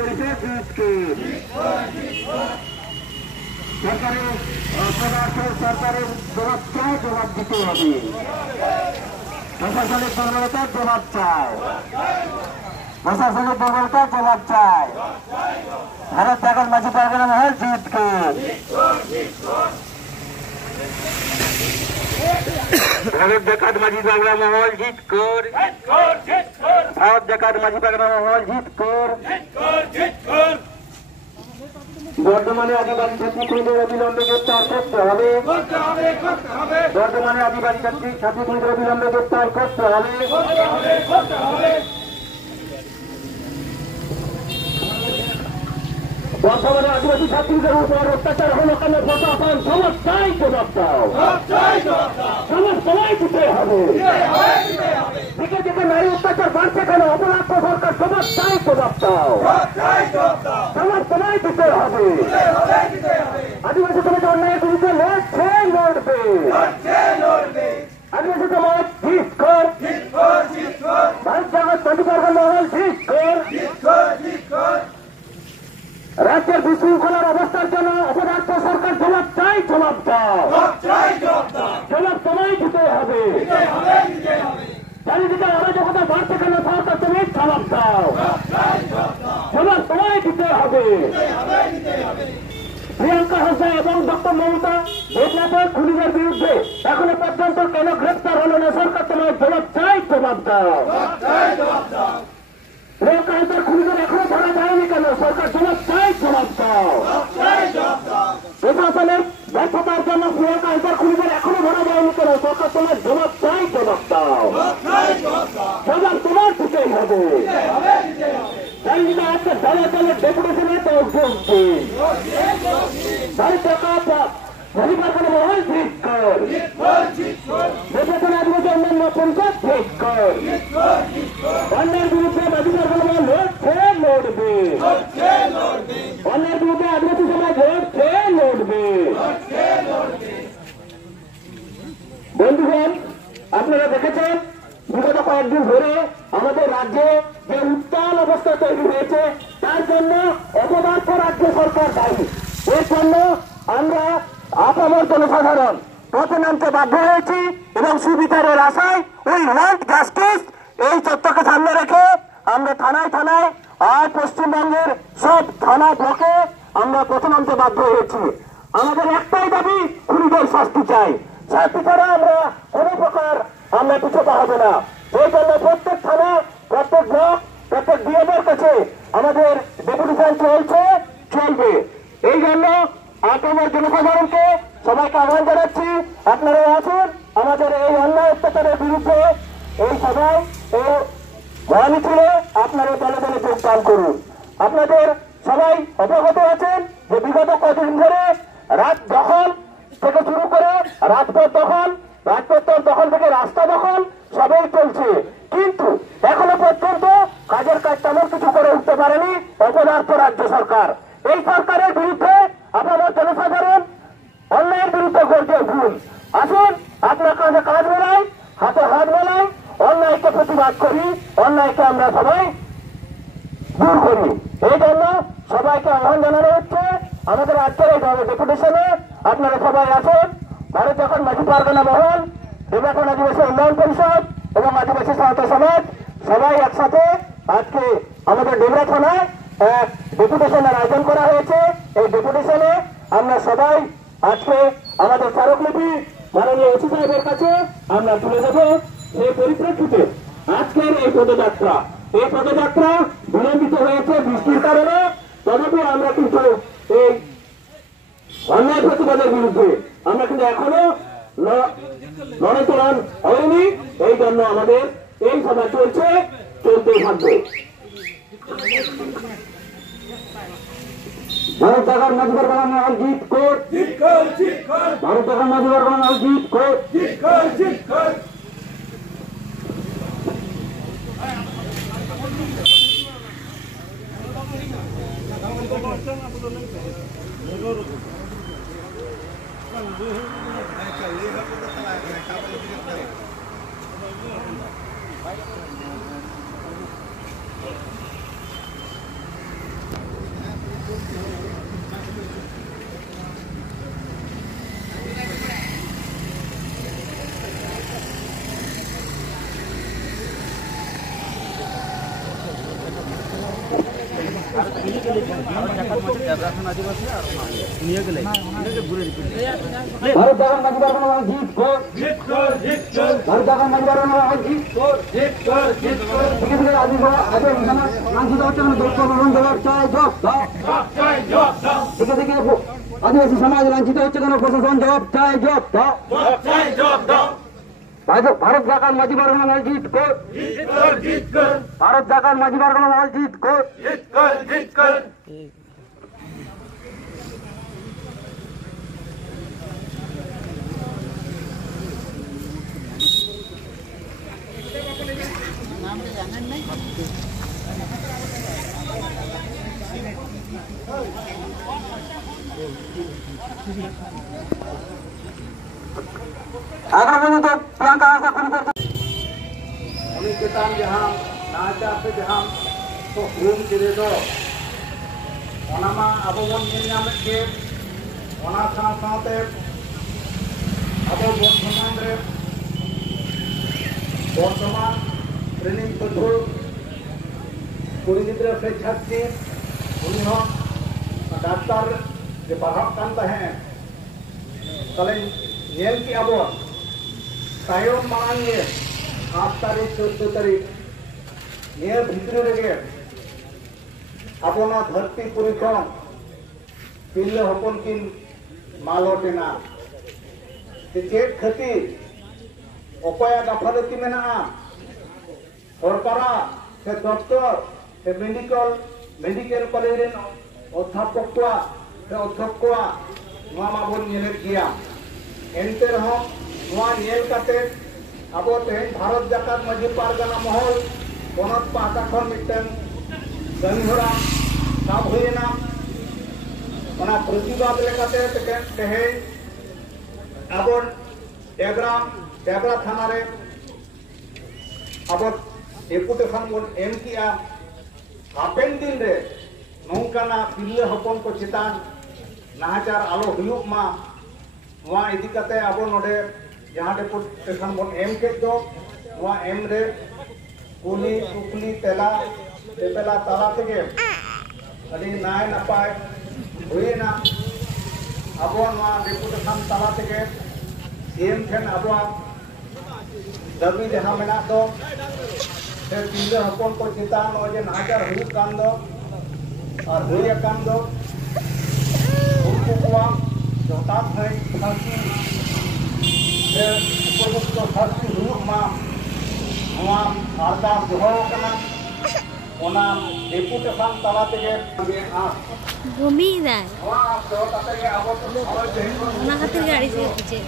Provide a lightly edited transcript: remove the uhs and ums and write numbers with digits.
করেছে জিতকে সরকারের সরকারের জবাব চায়, জবাব দিতে হবে। প্রশাসনিক দুর্বলতার জবাব চায়, প্রশাসনিক দুর্বলতার জবাব চায়। ভারত জাগার মাঝি পারগানা মহল জিতকে ভারত জাকাত মাঝি পারগানা মহল জিত কর, ভারত জাকাত মাঝি পারগানা মহল জিত কর। বর্তমানে আদিবাসী ছাত্রীদের অবিলম্বে গ্রেপ্তার করতে হবে, বর্তমানে আদিবাসী ছাত্রীদের অবিলম্বে গ্রেপ্তার করতে হবে। বর্তমানে আদিবাসী ছাত্রীদের উপর অত্যাচার হলো কেন প্রশাসন সমস্যায় জবাব দাও, সমস্যায় দিতে হবে। দিকে দিকে নারী অত্যাচার বাড়ছে কেন অপরাধ সরকার সমস্যায় জবাব দাও, সমস্যায় দিতে হবে। আদিবাসী সমাজ অন্যায়ের বিরুদ্ধে লড়ছে, লড়বে। আদিবাসী সমাজ জিত কর, ভারত জাগাত মাঝি পারগানা মহল জিত কর। রাজ্যের বিশৃঙ্খলার অবস্থার জন্য অপরাধ সরকার জবাব চাই, জবাব দাও, জবাব তোমায় দিতে হবে। চারিদিকে অরাজকতা বাড়ছে কেন সরকার তুমি জবাব দাও, জবাব তোমায় দিতে হবে। প্রিয়াঙ্কা হাসদা এবং ডক্টর মমতা মেঘনাথের খুনিদের বিরুদ্ধে এখনো পর্যন্ত কেন গ্রেপ্তার হল না সরকার তোমায় জবাব চাই, জবাব দাও। প্রিয়াঙ্কা হাসদার খুনিদের এখনো ধরা যায়নি কেন সরকার জবাব চাই, জবাব দাও। প্রশাসনের ব্যর্থতার জন্য প্রিয়াঙ্কা হাসদার খুনিদের এখনো ধরা যায়নি কেন সরকার তোমার জবাব চাই, জবাব দাও। জবাব তোমার দিতেই হবে। আজকে দলে দলে ডেপুটেশনে তো যোগছে ভারত জাগাত মাঝি পারগানা মহল জিত কর, নির্বাচন আদিবাসী অন্যান্য পরিষদ জিত কর। অন্যের বিরুদ্ধে মাঝি পারগানা মহল লড়ছে, লড়বে। অন্যের বিরুদ্ধে আদিবাসী সমাজ লড়ছে, লড়বে। বন্ধুগণ, আপনারা দেখেছেন বিগত কয়েকদিন ধরে আমাদের রাজ্যে যে উত্তাল অবস্থা তৈরি হয়েছে তার জন্য অপদার্থ রাজ্য সরকার দায়ী। এর জন্য আমরা আপামর জনসাধারণ পথে নামতে বাধ্য হয়েছি এবং সুবিচারের আশায় ওই ওয়ান্ট জাস্টিস এই তত্ত্বকে সামনে রেখে আমরা থানায় থানায় আর পশ্চিমবঙ্গের সব থানা ব্লকে আমরা পথে নামতে বাধ্য হয়েছি। আমাদের একটাই দাবি, খুনিদের শাস্তি চাই। শাস্তি ছাড়া আমরা কোনো প্রকার আমরা পিছু পাবো না। সেই জন্য প্রত্যেক থানা, প্রত্যেক ব্লক, প্রত্যেক ডিএমের কাছে আমাদের ডেপুটেশন চলছে, চলবে। এই জন্য আপনাদের জনসাধারণকে সবাইকে আহ্বান জানাচ্ছি, আপনারা আসুন আমাদের এই অন্যায় অত্যাচারের বিরুদ্ধে এই সভায়, এই মহামিছিলে আপনারা দলে দলে যোগদান করুন। আপনাদের সবাই অবগত আছেন যে বিগত কদিন ধরে রাত দখল থেকে শুরু করে রাজপথ দখল থেকে রাস্তা দখল সবই চলছে, কিন্তু এখনো পর্যন্ত কাজের কাজ তেমন কিছু করে উঠতে পারেনি অপদার্থ রাজ্য সরকার। এই সরকারের বিরুদ্ধে আপনাদের জনসাধারণ অন্যায়ের বিরুদ্ধে গর্জে উঠুন। আসুন আপনার কাছে কাজ মেলাই, হাতে হাত মেলাই, অন্যায়কে প্রতিবাদ করি, অন্যায়কে আমরা সবাই দূর করি। এই জন্য সবাইকে আহ্বান জানানো হচ্ছে আমাদের আজকের এই ডেপুটেশনে আপনারা সবাই আসুন। ভারত জাগাত মাঝি পারগানা মহল, দেবরাখন আদিবাসী উন্নয়ন পরিষদ এবং আদিবাসী সাহিত্য সমাজ সবাই একসাথে আজকে আমাদের ডেবরা থানায় এক ডেপুটেশনের আয়োজন করা হয়েছে। এই ডেপুটেশনে আমরা সবাই আজকে আমাদের স্মারকলিপি মাননীয় ওসি সাহেবের কাছে আমরা তুলে দেব। সেই পরিপ্রেক্ষিতে আজকের এই পদযাত্রা বিলম্বিত হয়েছে বৃষ্টির কারণে, তথাপি আমরা কিন্তু এই অন্যায় প্রতিবাদের বিরুদ্ধে আমরা কিন্তু এখনো লড়াই তোলান হয়নি। এই জন্য আমাদের এই সভা চলছে, চলতেই থাকবে। ভারত জাগাত মাঝি পারগানা মহল জিত কর, ভারত জাগাত মাঝি পারগানা মহল জিত কর। भारत जागरण मंच पर जीत कर भारत जागरण मंच पर जीत कर ठीक है आज मानसिक दर्शन जवाब चाहे जवाब ठीक है आदिवासी समाज लांछित হচ্ছে কেন প্রশাসন জবাব চায় জবাব দাও भारत जाकर माजी बारगाना माल जीत कर भारत जाकर माजी बारगाना माल जीत कर agar menutup langkah asa unik ketan jaham naca se jaham to room kire do ona ma abo mon nyel nyam ke ona saate abo বর্তমান ট্রেনিং পদ্ধতি kuri gidra se chhatke uni ho doctor जे पढ़ाव कान तहें तले नेल की अब तायम मांगे 8 तारीख 14 तारीख ये भितरे रेगे अपना धरती पुरी को पिल्ले हपन किन मालोटेना ते चेक खती उपाय गाफालती मेना सरकारा से डॉक्टर से मेडिकल कॉलेज अध्यापक से अध्यक्ष माबन गया एनते अब तेज भारत जाकात माझी पारगाना महल पनत पाहता खन मिटन कमीहरा साब होना प्रतिबाद लेकाते तेज अब टेगरा थाना रे अब डेपुटेशन बन एम किया हापेन दिन रे नौकाना पिल्ले हपन को चितान नाचार आलो हुयुक मा वा इदी कते अब नोडे जहां डेपुटेशन बन एम के दो वा एम रे कुली कुकली तेला तेला ताला तेगे अडी नाय नपाय हुइना अब वा डेपुटेशन ताला तेगे सीएम ठेन अब दाबी जहां मेना दो से पिल्ले हपन को चितान ओजे नाचार हुयुक कान दो और हुई काम दो उनको को जोतात है फांसी से उपयुक्त फांसी रूप मा नवा आरदा दोहो कना ओना डेपुटेशन तला तेगे आ भूमि दा नवा तो ताते के अब ओना खातिर गाड़ी से पीछे